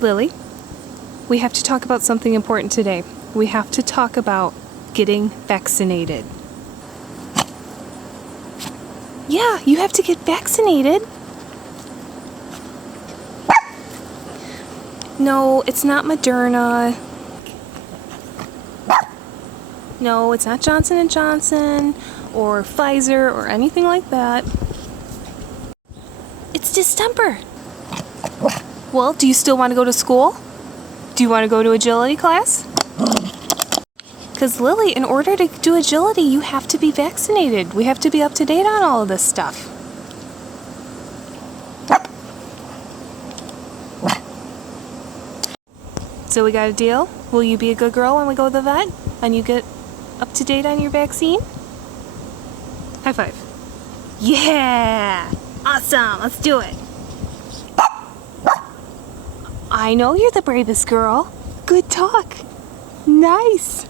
Lily, we have to talk about something important today. We have to talk about getting vaccinated. Yeah, you have to get vaccinated. No, it's not Moderna. No, it's not Johnson & Johnson or Pfizer or anything like that. It's distemper. Well, do you still want to go to school? Do you want to go to agility class? Because Lily, in order to do agility, you have to be vaccinated. We have to be up to date on all of this stuff. So we got a deal? Will you be a good girl when we go to the vet and you get up to date on your vaccine? High five. Yeah! Awesome! Let's do it! I know you're the bravest girl. Good talk. Nice.